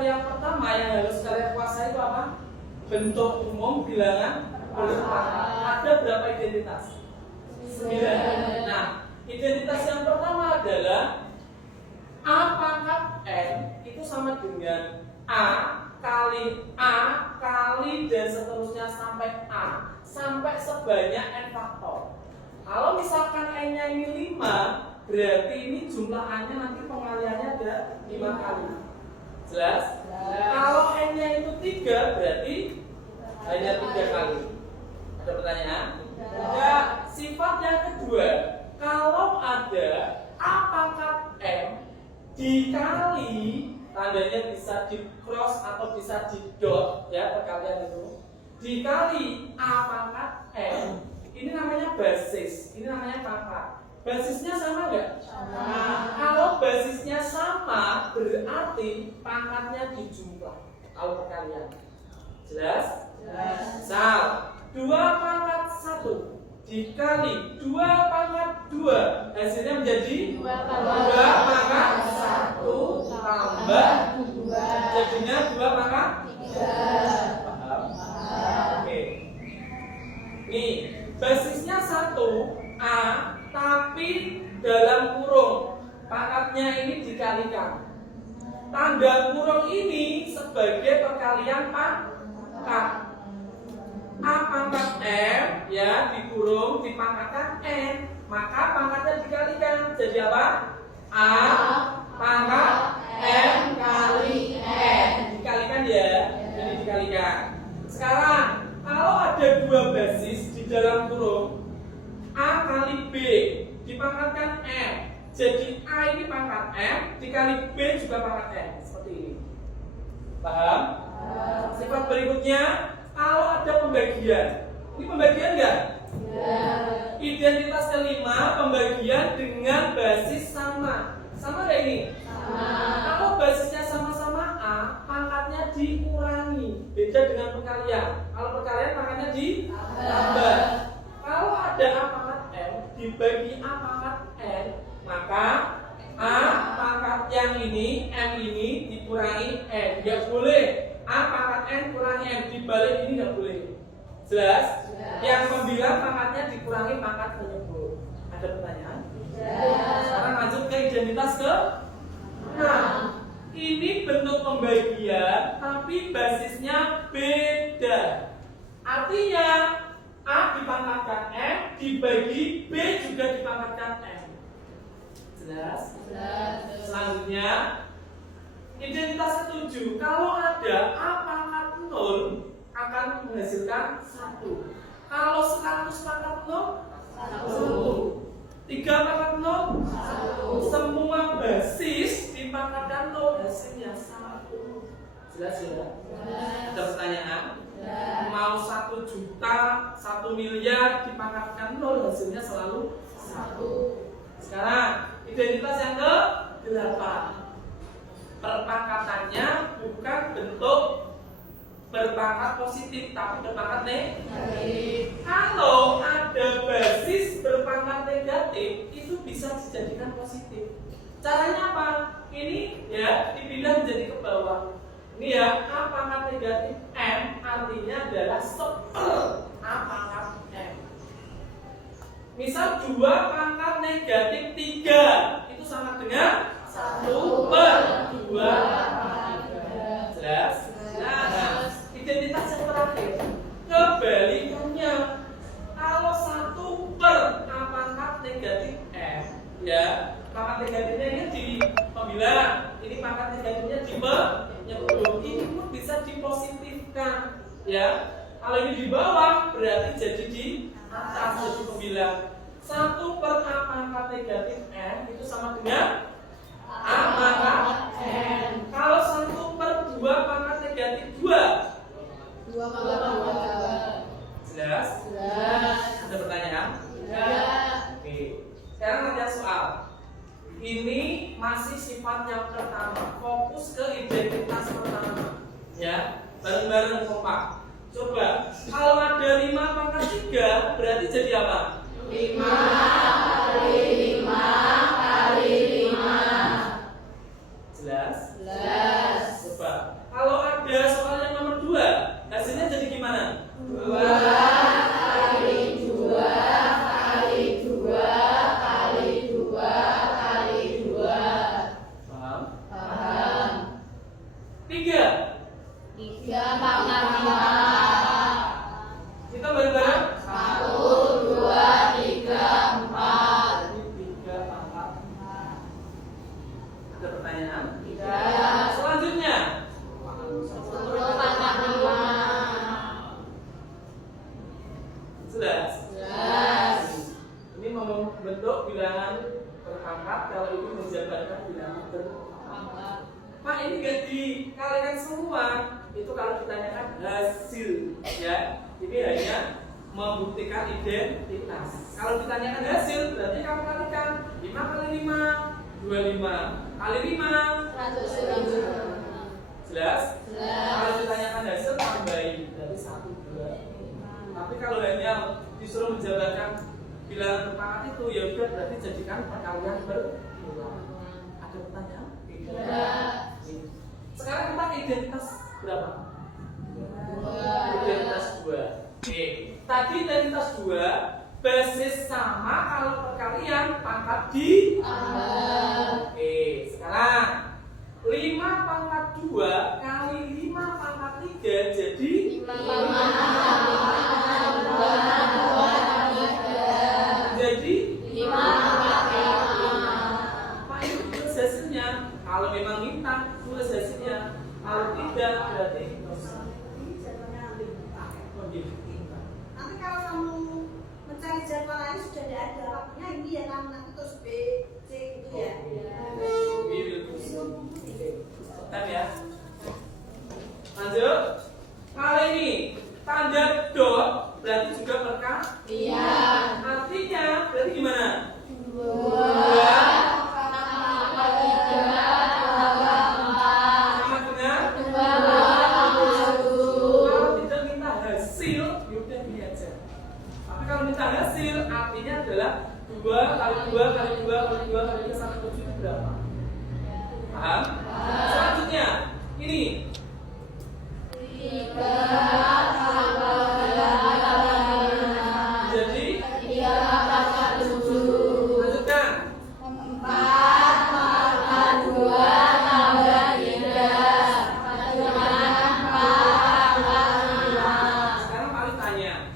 faktor yang pertama yang harus kalian kuasai itu apa? Bentuk umum bilangan berpangkat. Ada berapa identitas? 9. Nah, identitas yang pertama adalah A pangkat N itu sama dengan A kali dan seterusnya sampai A sampai sebanyak N faktor. Kalau misalkan N-nya ini 5, berarti ini jumlah A-nya nanti pengaliannya ada 5 kali. Jelas? Kalau N-nya itu 3, berarti hanya 3 kali. Ada pertanyaan? Ya, sifat yang kedua, kalau ada A pangkat M dikali, tandanya bisa di cross atau bisa di dot ya, perkalian itu, dikali A pangkat M, ini namanya basis, ini namanya pangkat. Basisnya sama nggak? Sama. Kalau basisnya sama, berarti pangkatnya dijumlah. Kalau perkalian, jelas? Jelas. Misal 2 pangkat 1 dikali 2 pangkat 2, hasilnya menjadi 2 pangkat 1 tambah 2, jadinya 2 pangkat 3. Paham? Oke. Nih, basisnya 1 A, tapi dalam kurung pangkatnya ini dikalikan. Tanda kurung ini sebagai perkalian pangkat. A pangkat M ya dikurung dipangkatkan N, maka pangkatnya dikalikan jadi apa? A pangkat M kali N, dikalikan ya, jadi dikalikan. Sekarang kalau ada 2 basis di dalam kurung, A kali B dipangkatkan M, jadi A ini pangkat M dikali B juga pangkat M, seperti ini. Paham? Sifat berikutnya, kalau ada pembagian, ini pembagian enggak? Ya. Identitas kelima, pembagian dengan basis sama. Sama enggak ini? Sama. Kalau basisnya sama-sama A, pangkatnya dikurangi. Beda dengan perkalian. Kalau perkalian pangkatnya ditambah. Kalau ada A pangkat M dibagi A pangkat N, maka A pangkat yang ini, M ini dikurangi N. Enggak boleh A pangkat N kurangi M, dibalik ini nggak boleh. Jelas? Yang membilang pangkatnya dikurangi pangkat penyebut. Ada pertanyaan? Sekarang lanjut ke identitas ke 6. Ini bentuk pembagian, tapi basisnya beda. Artinya A dipangkatkan M, dibagi B juga dipangkatkan M. Jelas? Selanjutnya, identitas ke-7, kalau ada A pangkat 0 akan menghasilkan 1. Kalau 100 pangkat 0, 1. 3 pangkat 0, 1. Semua basis dipangkatkan 0, hasilnya 1. Jelas ya? Ada pertanyaan? Mau 1 juta, 1 miliar dipangkatkan 0, hasilnya selalu 1. Sekarang, identitas yang ke-8. Perpangkatannya bukan bentuk berpangkat positif, tapi berpangkat negatif. Kalau ada basis berpangkat negatif, itu bisa dijadikan positif. Caranya apa? Ini ya dipindah menjadi ke bawah. Ini ya A pangkat negatif M, artinya adalah 1/4 A pangkat M. Misal 2 pangkat negatif 3, itu sama dengan 1/2. Jelas? Nah, identitas yang terakhir, kebalikannya. Kalau 1/4 A pangkat negatif M, ya pangkat negatifnya ini di pembilang, ini pangkat negatifnya di penyebut. Ini pun bisa dipositifkan, ya. Kalau ini di bawah, berarti jadi di atas, jadi pembilang. 1/4 A pangkat negatif M itu sama dengan A pangkat N. Kalau 1/2 pangkat negatif 2, 2/2. Jelas? Ada pertanyaan? Oke. Sekarang ada soal. Ini masih sifat yang pertama. Fokus ke identitas pertama. Ya, bareng-bareng kompak. Coba, kalau ada 5 pangkat 3, berarti jadi apa? 5 kali 5 kali 5. Jelas? Coba. Kalau ada soal yang nomor 2, hasilnya jadi gimana? 2 kali 2 kali 2 kali 2 kali 2. Paham? Paham. 3. 3 pangkat 5. Kita bareng-bareng. 1, 2, 3, 4. Jadi 3 pangkat 4. Ada pertanyaan? Tidak. Selanjutnya 10 pangkat 5. Jelas? Jelas. Ini membentuk bilangan berangkat, kalau ini menjabarkan bilangan berangkat. Pak, ini nggak dikalikan semua. Itu kalau ditanyakan hasil, ya. Ini hanya membuktikan identitas. Kalau ditanyakan hasil, berarti kamu kalikan 5 kali 5, 25 kali 5, 100.000. jelas? Jelas. Kalau ditanyakan hasil, tambahin, berarti 1, 2. Tapi kalau hanya disuruh menjabarkan bilangan berpangkat itu, ya udah berarti jadikan perkalian berulang. Ada pertanyaan? Tidak. Sekarang kita identitas berapa? 2. Identitas 2. Oke. Tadi identitas 2 basis sama kalau perkalian pangkat di. Tambah. Oke. Sekarang 5 pangkat 2 kali 5 pangkat 3 jadi 5 pangkat 2 3. jadi 5 pangkat 5. Pak, itu tulis hasilnya. Kalau memang minta tulis hasilnya. Kalau tidak berarti Ini jadwalnya nanti dipakai. oh, gitu. Nanti kalau kamu mencari jadwal lain sudah tidak ada waktunya ini ya kamu nanti terus B, C gitu ya. Bentar ya. Lanjut. Kali ini tanda dot berarti juga perkalian. Iya. Artinya berarti gimana? 2 tambah 3 tambah 4 Sama dengan 21. kalau tidak minta hasil, yaudah gini aja. Tapi kalau minta hasil, artinya adalah 2 kali 2 kali 2 kali 2 kali 3 sampai 7 itu berapa? Paham? Selanjutnya, ini 3 tambah 8 jadi 3 pangkat 7. lanjutkan 4 pangkat 2 tambah 3 dengan 4 pangkat 5. Sekarang Pak tanya,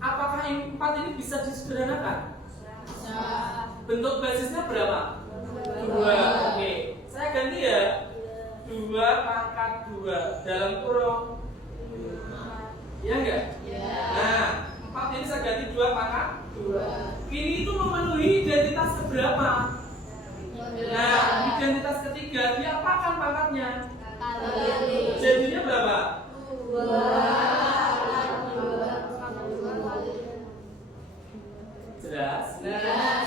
apakah yang 4 ini bisa disederhanakan? Bentuk basisnya berapa? 2. Oke, saya ganti ya. 2 pangkat 2 dalam kurung. Iya enggak? Ya. Nah, 4 ini saya ganti 2 pangkat 2. Ini itu memenuhi identitas keberapa? Nah, identitas ketiga, diapakan pangkatnya? Jadinya berapa? 2 Jelas? Jelas.